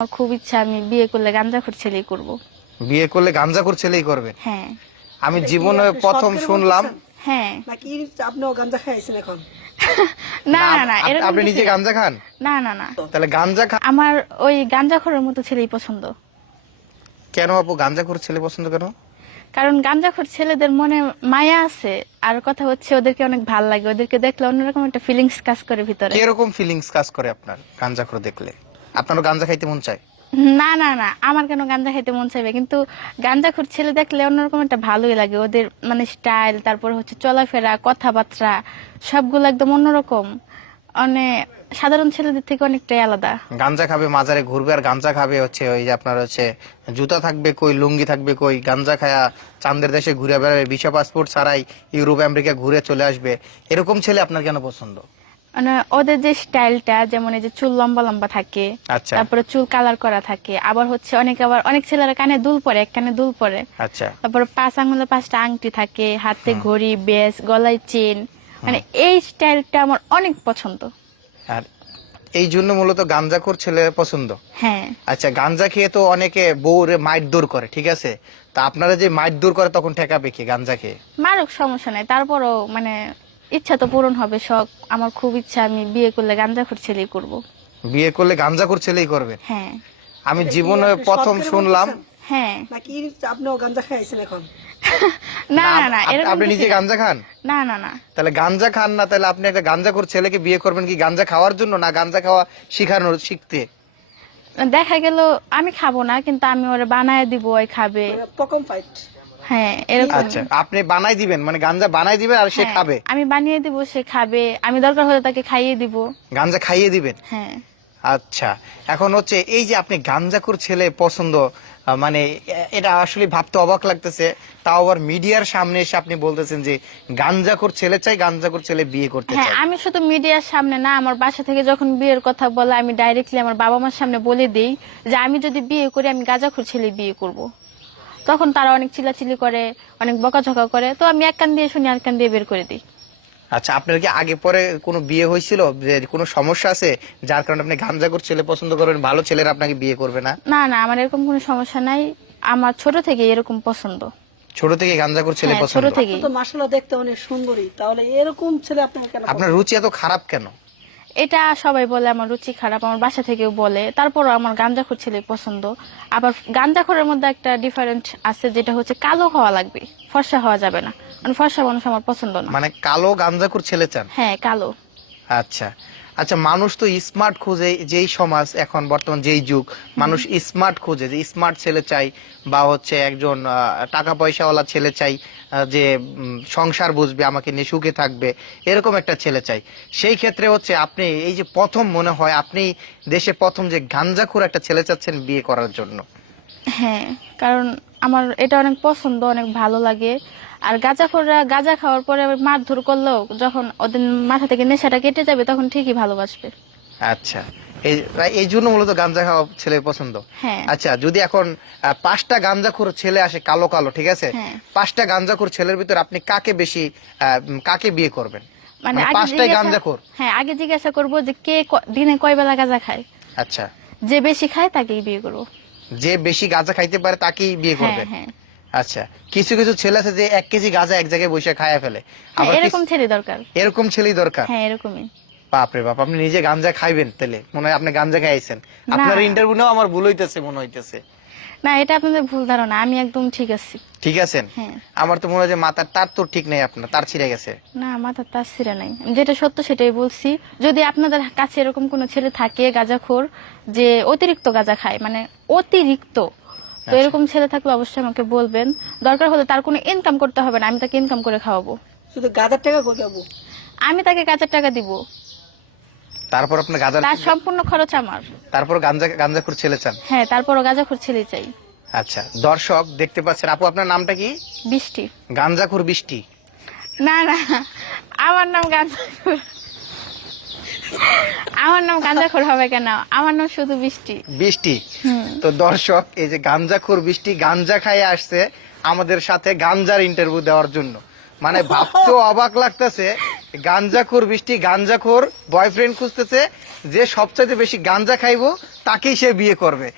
আমার খুব ইচ্ছা আমি বিয়ে করলে গাঁজাখোর ছেলেই করব। বিয়ে করলে গাঁজাখোর ছেলেই করবেন? হ্যাঁ। আমি জীবনে প্রথম শুনলাম। হ্যাঁ। নাকি আপনিও গাঁজা খাইছেন এখন? না না না, এরকম আপনি নিজে কিছু না। গাঁজা খান? না না না, তাহলে গাঁজা খান আমার ওই গাঁজাখোরের মতো ছেলেই পছন্দ। কেন আপু? গাঁজাখোর ছেলে পছন্দ কেন? কারণ গাঁজাখোর ছেলেদের মনে মায়া আছে, আর কথা হচ্ছে ওদেরকে অনেক ভাল লাগে, ওদেরকে দেখলে অন্যরকম একটা ফিলিংস কাজ করে ভিতরে। কিরকম ফিলিংস কাজ করে আপনার গাঁজাখোর দেখলে? আপনারও গাঁজা খাইতে মন চায়? না না না, আমার কেন গাঁজা খাইতে মন চাইবে, কিন্তু গাঁজাখোর ছেলে দেখলে অন্যরকম একটা ভালোই লাগে। ওদের মানে স্টাইল, তারপর হচ্ছে চলাফেরা, কথাবার্তা সবগুলো একদম অন্যরকম, মানে সাধারণ ছেলেদের থেকে অনেকটাই আলাদা। গাঞ্জা খাবে, মাজারে ঘুরবে, আর গাঞ্জা খাবে হচ্ছে ওই যে আপনার হচ্ছে জুতা থাকবে কই, লুঙ্গি থাকবে কই, গাঞ্জা খায়া চান্দের দেশে ঘুরে বেড়াবে, ভিসা পাসপোর্ট ছাড়াই ইউরোপ আমেরিকা ঘুরে চলে আসবে। এরকম ছেলে আপনার কেন পছন্দ? মানে ওদের যে স্টাইলটা, যেমন এই যে চুল লম্বা লম্বা থাকে, আচ্ছা তারপরে চুল কালার করা থাকে, আবার হচ্ছে অনেক ছেলেরা কানে দুল পরে, এক কানে দুল পরে, আচ্ছা তারপরে 5 আঙ্গুলে 5টা আংটি থাকে, হাতে ঘড়ি, বেস, গলায় চেন, মানে এই স্টাইলটা আমার অনেক পছন্দ। আর এই জন্য মূলত গাঞ্জাখোর ছেলে পছন্দ। হ্যাঁ। আচ্ছা, গাঞ্জা খেয়ে তো অনেকে বউরে মাইট দূর করে, ঠিক আছে, তা আপনারা যে মাইট দূর করে তখন ঠেকাবে কি গাঞ্জা খেয়ে? মারুক, সমস্যা নাই, তারপরও মানে ইচ্ছা তো পূরণ হবে, শখ। আমার খুব ইচ্ছা আমি বিয়ে করলে গাঁজাখোর ছেলেই করব। বিয়ে করলে গাঞ্জাখোর ছেলেই করবে? হ্যাঁ। আমি জীবনে প্রথম শুনলাম। হ্যাঁ। নাকি আপনিও গাঁজা খাইছেন এখন? না না না, এরকম আপনি কিছু নিজে না। গাঞ্জা খান? না না না, তাহলে গাঞ্জা খান না, তাহলে আপনি একটা গাঞ্জাখোর ছেলেকে বিয়ে করবেন কি গাঞ্জা খাওয়ার জন্য, না গাঞ্জা খাওয়া শিখতে? দেখা গেল আমি খাবো না, কিন্তু আমি ওরে বানায় দিব, ওই খাবে। প্রকম ফাইট। হ্যাঁ, এরকম। আচ্ছা, আপনি বানাই দিবেন, মানে গাঞ্জা বানাই দিবেন আর সে হ্যাঁ, খাবে? আমি বানিয়ে দিব, সে খাবে, আমি দরকার হলে তাকে খাইয়ে দিব। গাঞ্জা খাইয়ে দিবেন? হ্যাঁ। আচ্ছা, এখন হচ্ছে এই যে আপনি গাঞ্জাখোর ছেলে পছন্দ, মানে এটা আসলে ভাবতে অবাক লাগতেছে। তাও আবার মিডিয়ার সামনে এসে আপনি বলতেছেন যে গাঞ্জাখোর ছেলে চাই, গাঞ্জাখোর ছেলে বিয়ে করতে হ্যাঁ, চাই। আমি শুধু মিডিয়ার সামনে না, আমার বাসা থেকে যখন বিয়ের কথা বলে আমি ডাইরেক্টলি আমার বাবা মার সামনে বলে দিই যে আমি যদি বিয়ে করি আমি গাঁজাখোর ছেলে বিয়ে করব। তখন তারা অনেক চিল্লাচিল্লি করে, অনেক বকাঝকা করে, তো আমি এক কান দিয়ে শুনি, আর কান দিয়ে বের করে দিই। আচ্ছা, আপনার কি আগে পরে কোনো বিয়ে হয়েছিল, যে কোনো সমস্যা আছে যার কারণে আপনি গাঞ্জাখোর ছেলে পছন্দ করবেন, ভালো ছেলেরা আপনাকে বিয়ে করবে না? না না, আমার এরকম কোনো সমস্যা নাই, আমার ছোট থেকে এরকম পছন্দ। ছোট থেকে গাঞ্জাখোর ছেলে হ্যাঁ, পছন্দ? ছোট থেকে। তো মাশাআল্লাহ দেখতে অনেক সুন্দরী, তাহলে এরকম ছেলে আপনাকে কেন? আপনার রুচি এত খারাপ কেন? এটা সবাই বলে আমার রুচি খারাপ, আমার বাসা থেকেও বলে, তারপরও আমার গাঁজাখোর ছেলে পছন্দ। আবার গাঁজাখোরের মধ্যে একটা ডিফারেন্ট আছে, যেটা হচ্ছে কালো হওয়া লাগবে, ফর্সা হওয়া যাবে না, মানে ফর্সা মানুষ আমার পছন্দ না। মানে কালো গাঞ্জাখোর ছেলে চান? হ্যাঁ, কালো। আচ্ছা আচ্ছা, মানুষ তো স্মার্ট খোঁজে, যেই সমাজ এখন বর্তমান, যেই যুগ, মানুষ স্মার্ট খোঁজে, যে স্মার্ট ছেলে চাই, বা হচ্ছে একজন টাকা পয়সাওয়ালা ছেলে চাই, যে সংসার বুঝবে, আমাকে নিয়ে সুখে থাকবে, এরকম একটা ছেলে চাই। সেই ক্ষেত্রে হচ্ছে আপনি এই যে প্রথম, মনে হয় আপনি দেশে প্রথম যে গাঞ্জাখোর একটা ছেলে চাচ্ছেন বিয়ে করার জন্য। হ্যাঁ, কারণ আমার এটা অনেক পছন্দ, অনেক ভালো লাগে। আর গাঁজাখোররা গাঁজা খাওয়ার পরে মারধর করলেও যখন ওদের মাথা থেকে নেশাটা কেটে যাবে তখন ঠিকই ভালোবাসবে। আচ্ছা, এই এই জন্য মূলত গাঞ্জা খাওয়া ছেলে পছন্দ। হ্যাঁ। আচ্ছা, যদি এখন 5টা গাঞ্জাখোর ছেলে আসে কালো কালো, ঠিক আছে, হ্যাঁ। 5টা গাঞ্জাখোর ছেলের ভিতর আপনি কাকে বেশি কাকে বিয়ে করবেন? মানে মানে আগে 5টাই জিজ্ঞাসা- গাঞ্জাখোর? হ্যাঁ, আগে জিজ্ঞাসা করবো যে কে দিনে কয় বেলা গাঁজা খায়, আচ্ছা, যে বেশি খায় তাকেই বিয়ে করবো। যে বেশি গাঁজা খাইতে পারে তাকেই বিয়ে হ্যাঁ করবেন? হ্যাঁ আচ্ছা, কিছু কিছু ছেলে আছে যে 1 কেজি গাঁজা এক জায়গায় বসে খায়া ফেলে, হ্যাঁ, আবার এরকম ছেলে দরকার। এরকম ছেলেই দরকার? হ্যাঁ, এরকমই। বাপরে বাপ, আপনি নিজে গাঞ্জা খাইবেন? তাহলে মনে হয় আপনি গাঞ্জা খাইছেন। আপনার ইন্টারভিউ নাও আমার ভুল হইতেছে মনে হইতেছে। না, এটা আপনাদের ভুল ধারণা, আমি একদম ঠিক আছি। ঠিক আছেন? হ্যাঁ। আমার তো মনে হয় যে মাথার তার তো ঠিক নেই, আপনার তার ছিঁড়ে গেছে। না, মাথার তার ছিঁড়া নাই, আমি যেটা সত্য সেটাই বলছি। যদি আপনাদের কাছে এরকম কোনো ছেলে থাকে গাঁজাখোর, যে অতিরিক্ত গাঁজা খায়, মানে অতিরিক্ত, তো এরকম ছেলে থাকলে অবশ্যই আমাকে বলবেন। দরকার হলে তার কোনো ইনকাম করতে হবে না, আমি তাকে ইনকাম করে খাওয়াবো। শুধু গাঁজার টাকা কই পাবো? আমি তাকে গাঁজার টাকা দিব, তারপর আপনার গাঁজা, তার সম্পূর্ণ খরচ আমার। তারপর গাঞ্জাখোর ছেলে চান? হ্যাঁ, তারপরও গাঁজাখোর ছেলে চাই। আচ্ছা, দর্শক দেখতে পাচ্ছেন, আপু আপনার নামটা কি? বৃষ্টি। গাঞ্জাখোর বৃষ্টি? না না, আমার নাম গাঁজাখোর, আমার নাম গাঁজাখোর হবে কেন, আমার নাম শুধু বৃষ্টি। বৃষ্টি? তো দর্শক, এই যে গাঞ্জাখোর বৃষ্টি গাঞ্জা খাইয়ে আসছে আমাদের সাথে গাঞ্জার ইন্টারভিউ দেওয়ার জন্য। মানে ভাবতেও অবাক লাগতেছে, গাঞ্জাখোর বৃষ্টি গাঞ্জাখোর বয়ফ্রেন্ড খুঁজতেছে, যে সবচাইতে বেশি গাঞ্জা খাইবো তাকেই সে বিয়ে করবে।